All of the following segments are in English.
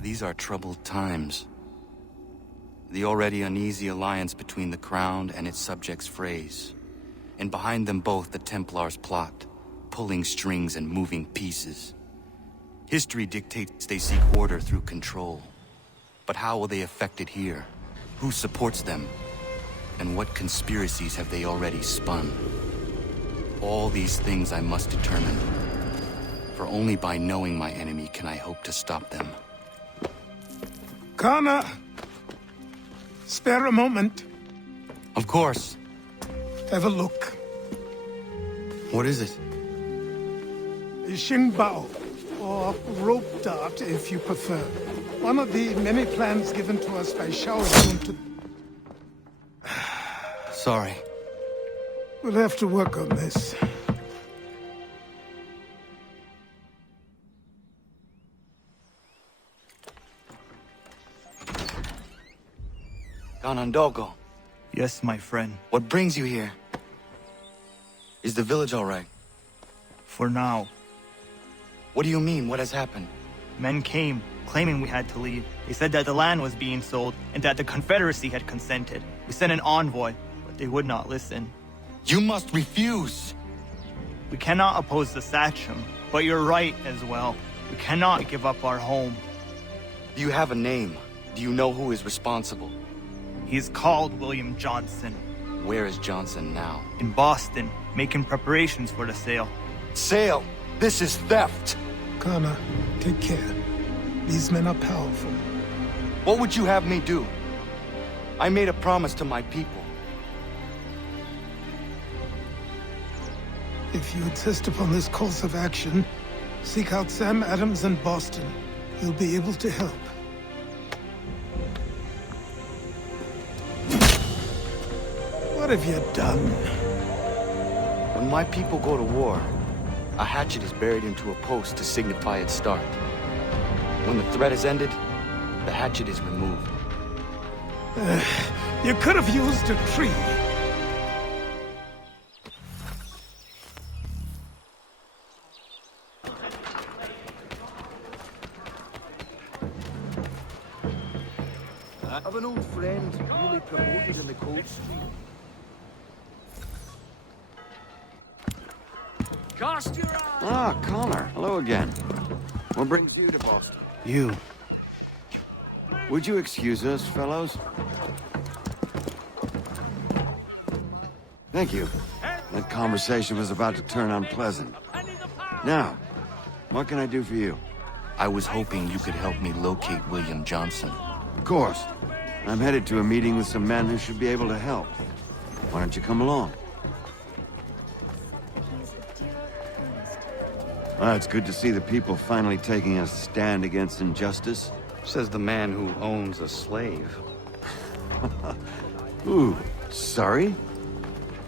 These are troubled times. The already uneasy alliance between the Crown and its subjects frays. And behind them both the Templars plot, pulling strings and moving pieces. History dictates they seek order through control. But how will they affect it here? Who supports them? And what conspiracies have they already spun? All these things I must determine. For only by knowing my enemy can I hope to stop them. Connor! Spare a moment. Of course. Have a look. What is it? Xingbao, or rope dart if you prefer. One of the many plans given to us by Shao Yun to... Sorry. We'll have to work on this. Ganondogo, Yes, my friend. what brings you here? Is the village all right? For now. What do you mean? What has happened? Men came, claiming we had to leave. They said that the land was being sold, and that the Confederacy had consented. We sent an envoy, but they would not listen. You must refuse! We cannot oppose the Sachem, but you're right as well. We cannot give up our home. Do you have a name? Do you know who is responsible? He is called William Johnson. Where is Johnson now? In Boston, making preparations for the sale. Sale! This is theft! Connor, take care. These men are powerful. What would you have me do? I made a promise to my people. If you insist upon this course of action, seek out Sam Adams in Boston. He'll be able to help. What have you done? When my people go to war, a hatchet is buried into a post to signify its start. When the threat is ended, the hatchet is removed. You could have used a tree. Of an old friend, newly promoted in the Coldstream. Cast your eye! Ah, Connor. Hello again. What brings you to Boston? You. Would you excuse us, fellows? Thank you. That conversation was about to turn unpleasant. Now, what can I do for you? I was hoping you could help me locate William Johnson. Of course. I'm headed to a meeting with some men who should be able to help. Why don't you come along? Well, it's good to see the people finally taking a stand against injustice. Says the man who owns a slave. Ooh, sorry?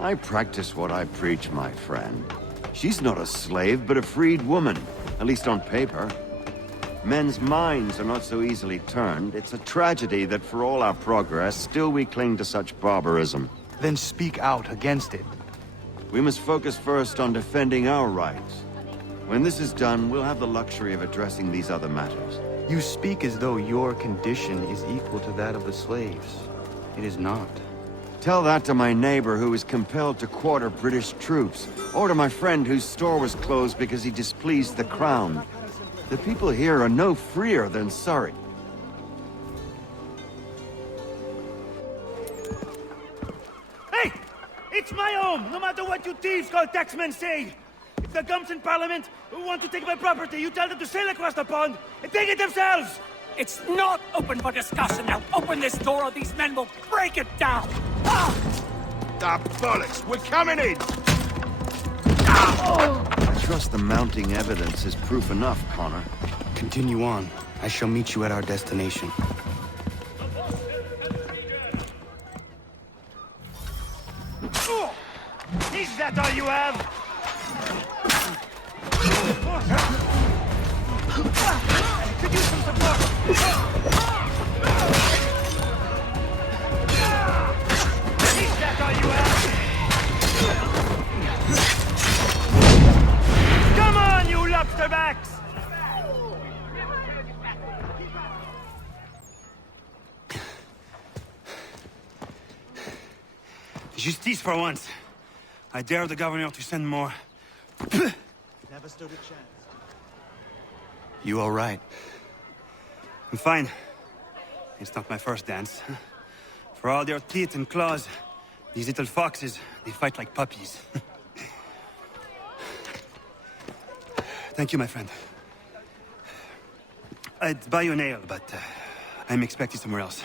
I practice what I preach, my friend. She's not a slave, but a freed woman, at least on paper. Men's minds are not so easily turned. It's a tragedy that for all our progress, still we cling to such barbarism. Then speak out against it. We must focus first on defending our rights. When this is done, we'll have the luxury of addressing these other matters. You speak as though your condition is equal to that of the slaves. It is not. Tell that to my neighbor who was compelled to quarter British troops, or to my friend whose store was closed because he displeased the Crown. The people here are no freer than Surrey. Hey! It's my home, no matter what you thieves called taxmen say! If the gums in Parliament who want to take my property, you tell them to sail across the pond and take it themselves! It's not open for discussion now. Open this door or these men will break it down. Ah! Ah, bollocks! We're coming in! I trust the mounting evidence is proof enough, Connor. Continue on. I shall meet you at our destination. Is that all you have? Could use some support. Is that all you have? Come on, you lobsterbacks! Justice for once. I dare the governor to send more. Never stood a chance. You all right? I'm fine. It's not my first dance. For all their teeth and claws, these little foxes, they fight like puppies. Thank you, my friend. I'd buy you an ale, but I'm expected somewhere else.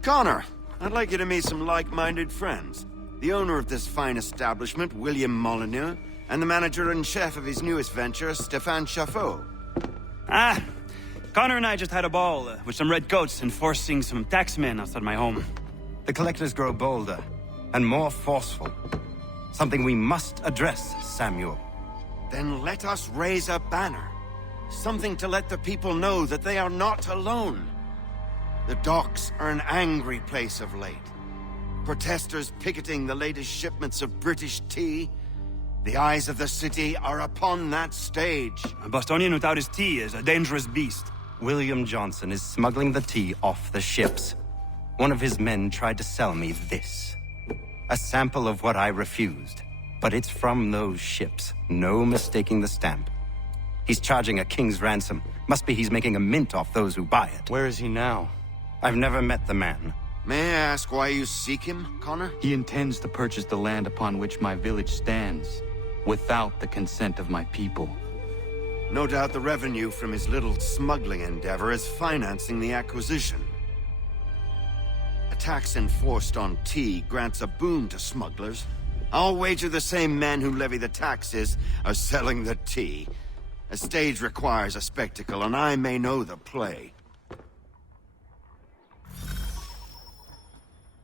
Connor, I'd like you to meet some like-minded friends. The owner of this fine establishment, William Molyneux, and the manager and chef of his newest venture, Stéphane Chaffeau. Ah, Connor and I just had a ball with some red coats enforcing some taxmen outside my home. The collectors grow bolder and more forceful. Something we must address, Samuel. Then let us raise a banner. Something to let the people know that they are not alone. The docks are an angry place of late. Protesters picketing the latest shipments of British tea. The eyes of the city are upon that stage. A Bostonian without his tea is a dangerous beast. William Johnson is smuggling the tea off the ships. One of his men tried to sell me this. A sample of what I refused. But it's from those ships. No mistaking the stamp. He's charging a king's ransom. Must be he's making a mint off those who buy it. Where is he now? I've never met the man. May I ask why you seek him, Connor? He intends to purchase the land upon which my village stands, without the consent of my people. No doubt the revenue from his little smuggling endeavor is financing the acquisition. A tax enforced on tea grants a boon to smugglers. I'll wager the same men who levy the taxes are selling the tea. A stage requires a spectacle, and I may know the play.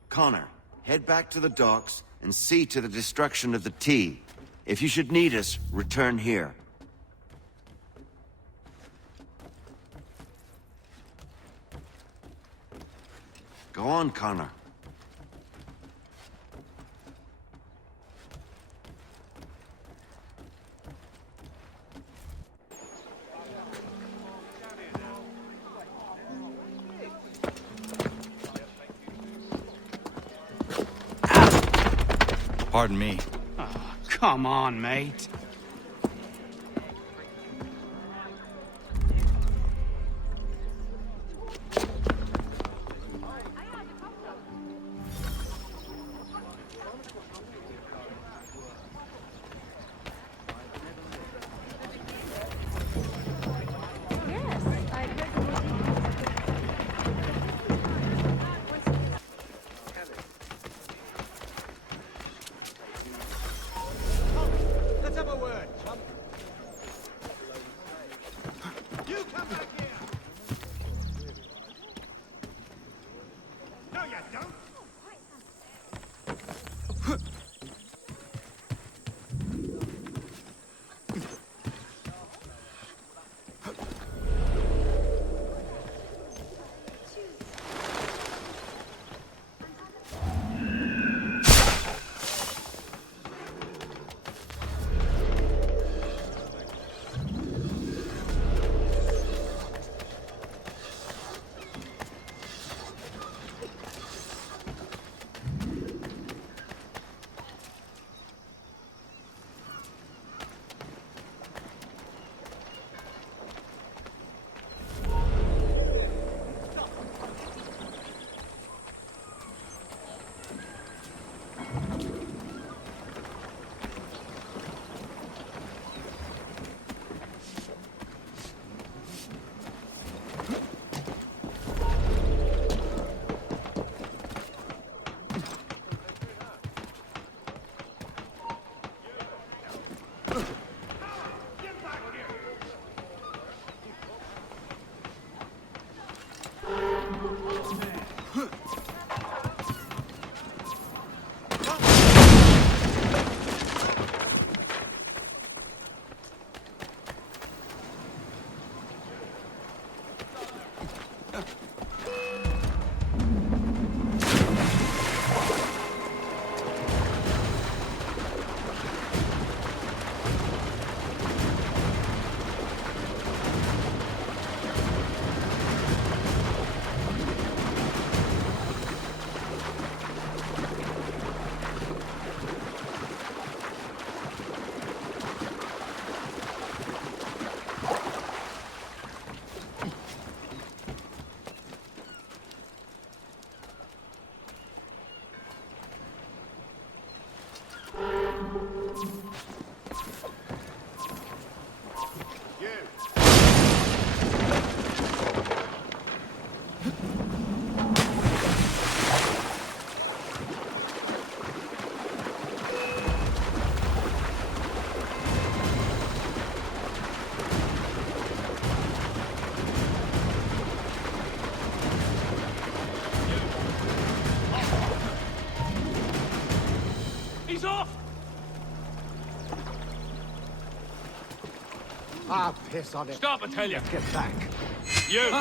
Connor, head back to the docks and see to the destruction of the tea. If you should need us, return here. Go on, Connor. Pardon me. Come on, mate. Let's have a Ah, piss on it. Stop, I tell you. Get back. You!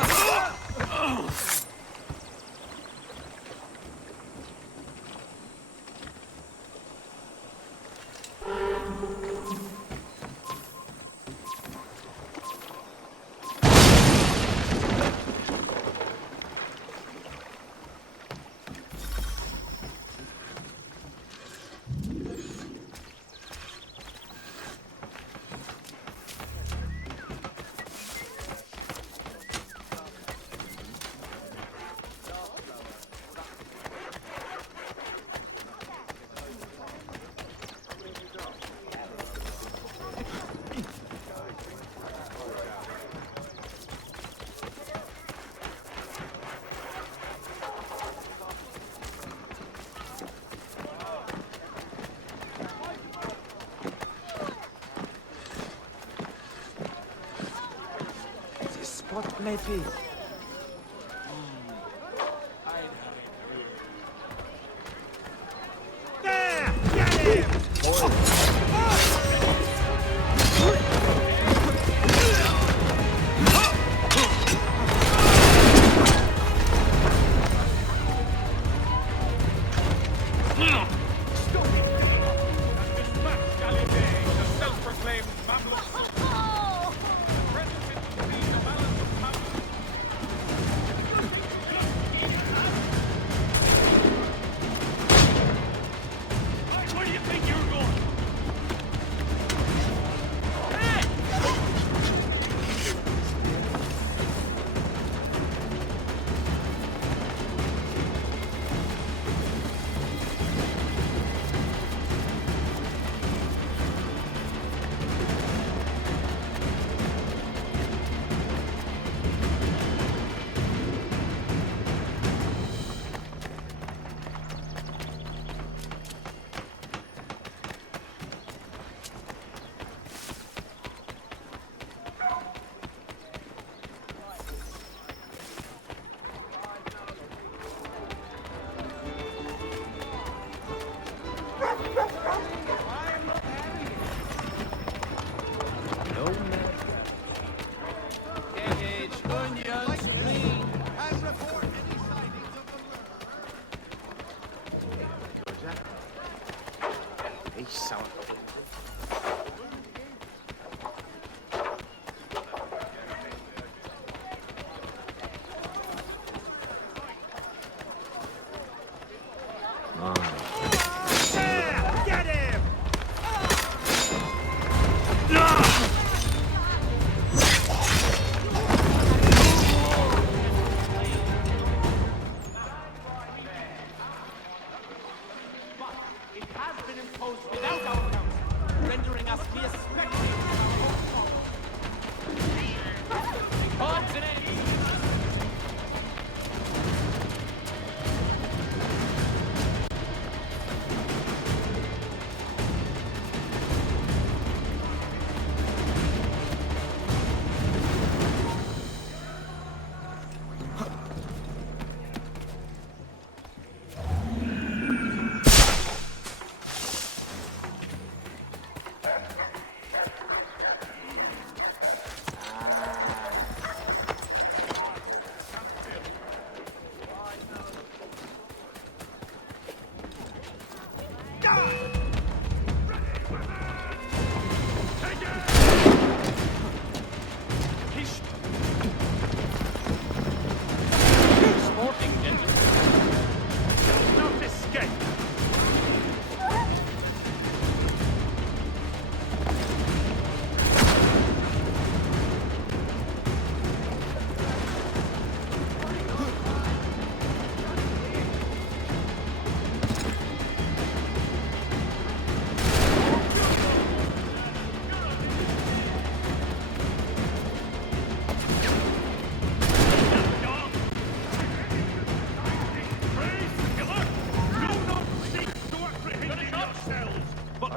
What may be? There! Get him! Where do you think you're going? Get him! It has been imposed without our counsel, rendering us mere spectators of our own folly. Odds and ends!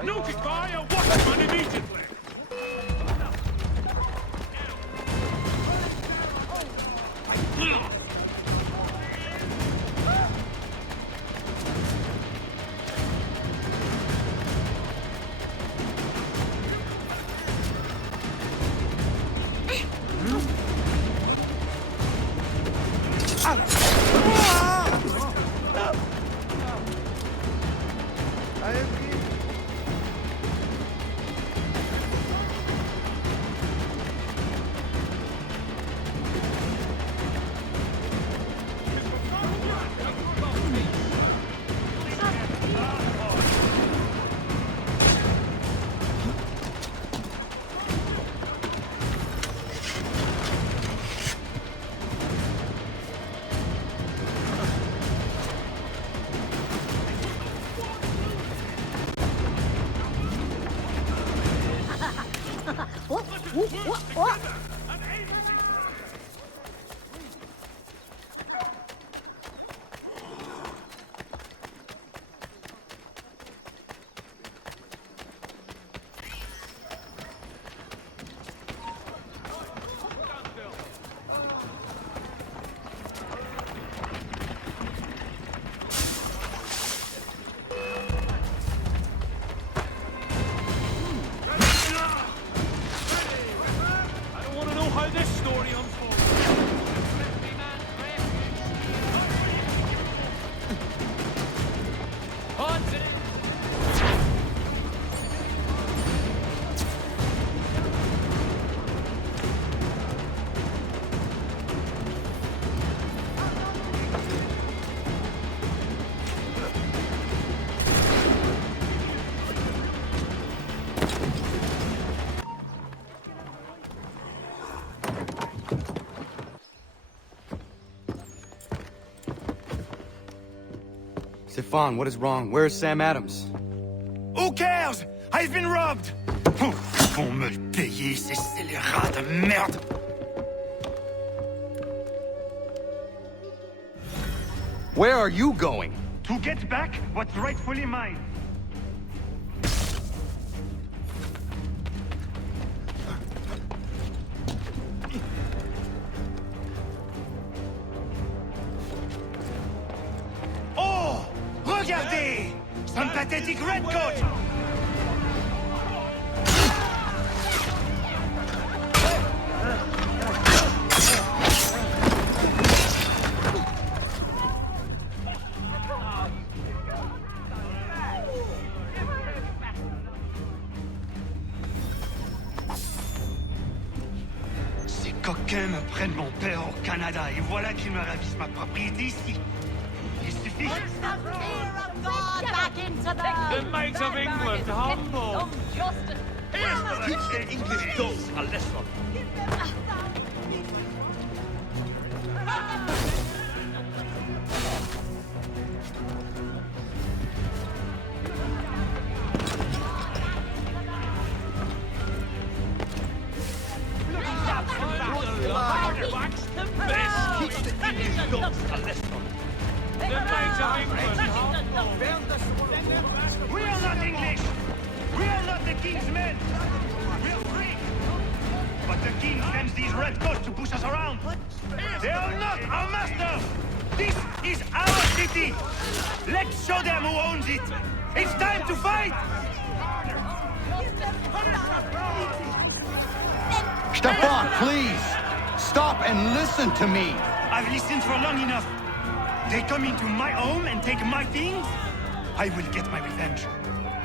Notify a watchman immediately! I don't want to know how this story unfolds. Stefan, what is wrong? Where's Sam Adams? Who cares? I've been robbed! Vont me le payer, ces scélérats de merde! Where are you going? To get back what's rightfully mine. Oh! Regardez! Some pathetic redcoat! Ces coquins me prennent mon père au Canada et voilà qu'ils me ravissent ma propriété ici. Il suffit. The might of England humble. Teach their English dogs a lesson. Teach the English dogs a lesson. The might of England humble. We are not English. We are not the king's men. We are free. But the king sends these redcoats to push us around. They are not our masters. This is our city. Let's show them who owns it. It's time to fight. Stefan, please! Stop and listen to me! I've listened for long enough. They come into my home and take my things. I will get my revenge.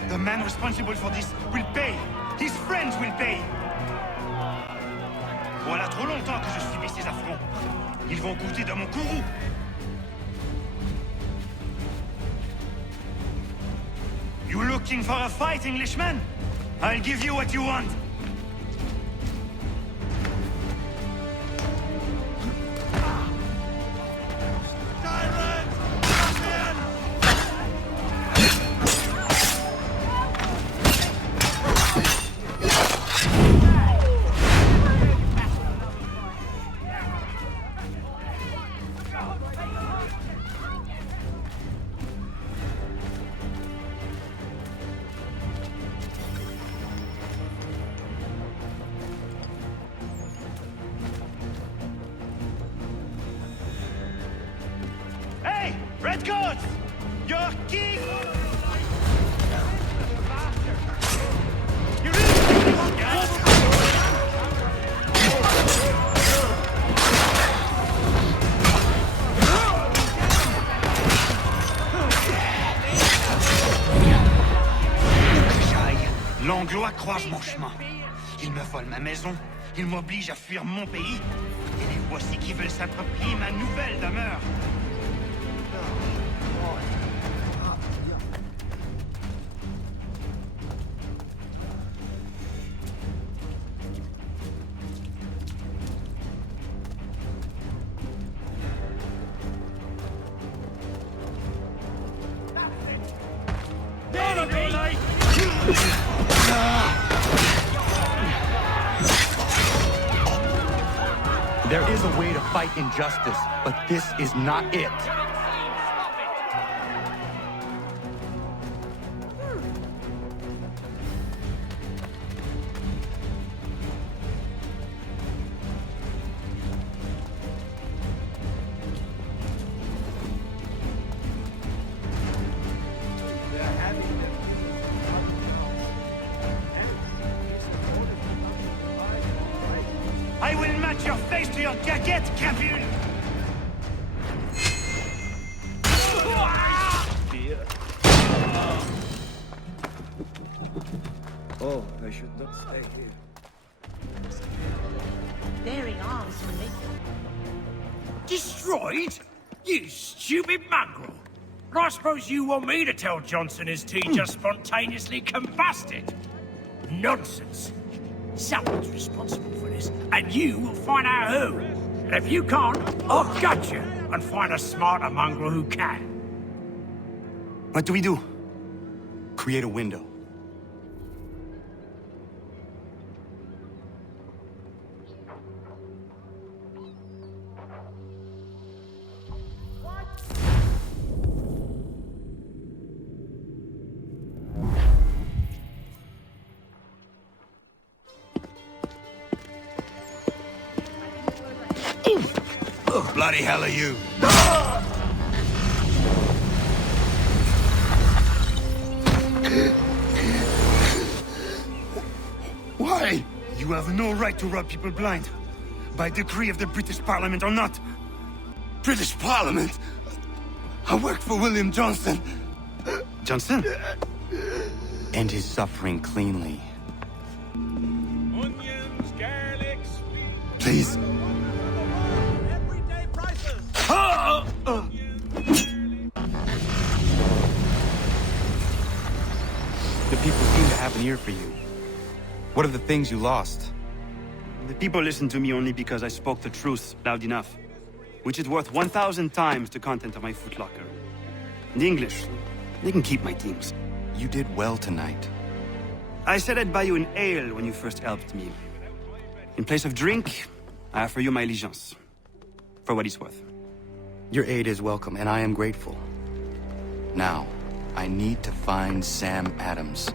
The man responsible for this will pay. His friends will pay. Voilà trop longtemps que je subis ces affronts. Ils vont goûter de mon courroux. You looking for a fight, Englishman? I'll give you what you want. Hey, redcoats! Your king! You really think this guy? L'Anglois croise mon chemin. Il me vole ma maison, il m'oblige à fuir mon pays. Et les voici qui veulent s'approprier ma nouvelle demeure. There is a way to fight injustice, but this is not it. I will match your face to your jacket, Captain! Oh, I should not stay here. Bearing arms for me. Destroyed? You stupid mongrel! And I suppose you want me to tell Johnson his tea just spontaneously combusted? Nonsense! Someone's responsible for this, and you will find out who. And if you can't, I'll gut you and find a smarter mongrel who can. What do we do? Create a window. Bloody hell are you? Why? You have no right to rob people blind. By decree of the British Parliament or not. British Parliament? I work for William Johnson. Johnson? End his suffering cleanly. Onions, garlic, Please. everyday prices. The people seem to have an ear for you. What are the things you lost? The people listen to me only because I spoke the truth loud enough, which is worth 1,000 times the content of my footlocker. The English, they can keep my teams. You did well tonight. I said I'd buy you an ale when you first helped me. In place of drink, I offer you my allegiance. For what it's worth. Your aid is welcome, and I am grateful. Now, I need to find Sam Adams.